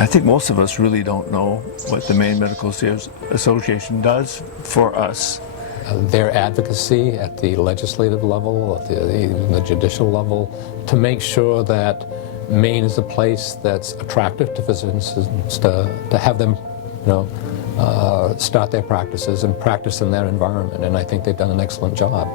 I think most of us really don't know what the Maine Medical Association does for us. Their advocacy at the legislative level, at the judicial level, to make sure that Maine is a place that's attractive to physicians, to have them, start their practices and practice in their environment, and I think they've done an excellent job.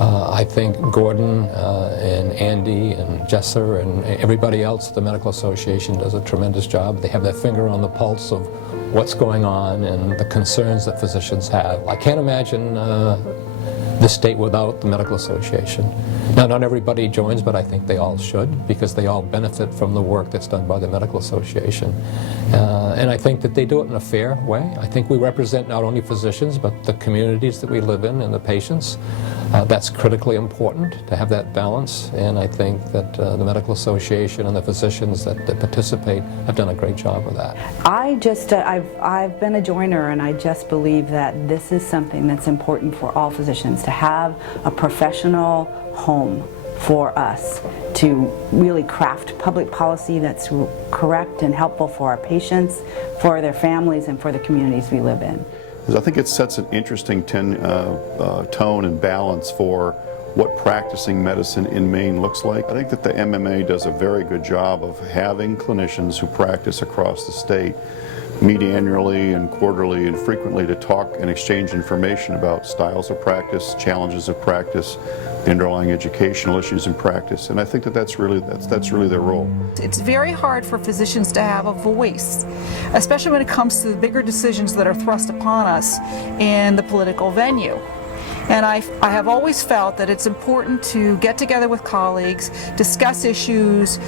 I think Gordon and Andy and Jesser and everybody else at the Medical Association does a tremendous job. They have their finger on the pulse of what's going on and the concerns that physicians have. I can't imagine this state without the Medical Association. Now, not everybody joins, but I think they all should, because they all benefit from the work that's done by the Medical Association. And I think that they do it in a fair way. I think we represent not only physicians, but the communities that we live in and the patients. That's critically important, to have that balance, and I think that the Medical Association and the physicians that participate have done a great job of that. I've been a joiner, and I just believe that this is something that's important for all physicians, to have a professional home for us, to really craft public policy that's correct and helpful for our patients, for their families, and for the communities we live in. I think it sets an interesting tone and balance for what practicing medicine in Maine looks like. I think that the MMA does a very good job of having clinicians who practice across the state meet annually and quarterly and frequently to talk and exchange information about styles of practice, challenges of practice, the underlying educational issues in practice, and I think that that's really their role. It's very hard for physicians to have a voice, especially when it comes to the bigger decisions that are thrust upon us in the political venue. And I have always felt that it's important to get together with colleagues, discuss issues,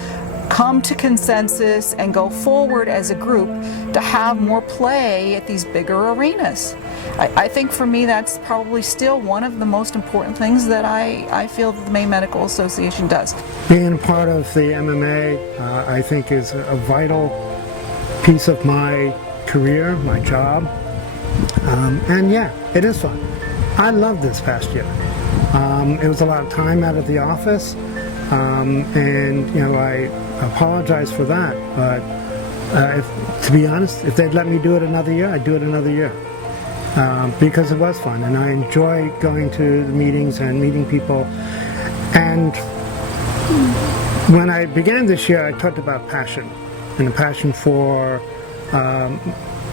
come to consensus, and go forward as a group to have more play at these bigger arenas. I think for me that's probably still one of the most important things that I feel that the Maine Medical Association does. Being part of the MMA, I think, is a vital piece of my career, my job, and yeah, it is fun. I loved this past year. It was a lot of time out of the office, and I apologize for that, but to be honest, if they'd let me do it another year, I'd do it another year, because it was fun, and I enjoy going to the meetings and meeting people. And when I began this year, I talked about passion, and a passion for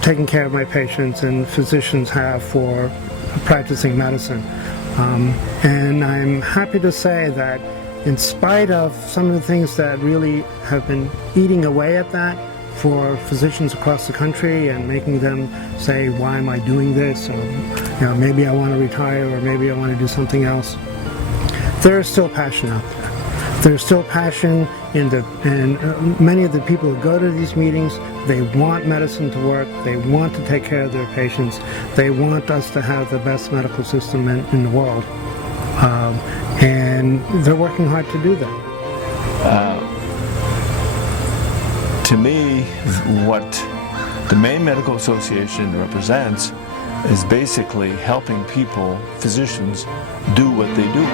taking care of my patients, and physicians have for practicing medicine. And I'm happy to say that in spite of some of the things that really have been eating away at that for physicians across the country and making them say, why am I doing this? Or maybe I want to retire, or maybe I want to do something else. There is still passion out there. There's still passion in many of the people who go to these meetings. They want medicine to work. They want to take care of their patients. They want us to have the best medical system in the world. And they're working hard to do that. To me, what the Maine Medical Association represents is basically helping people, physicians, do what they do.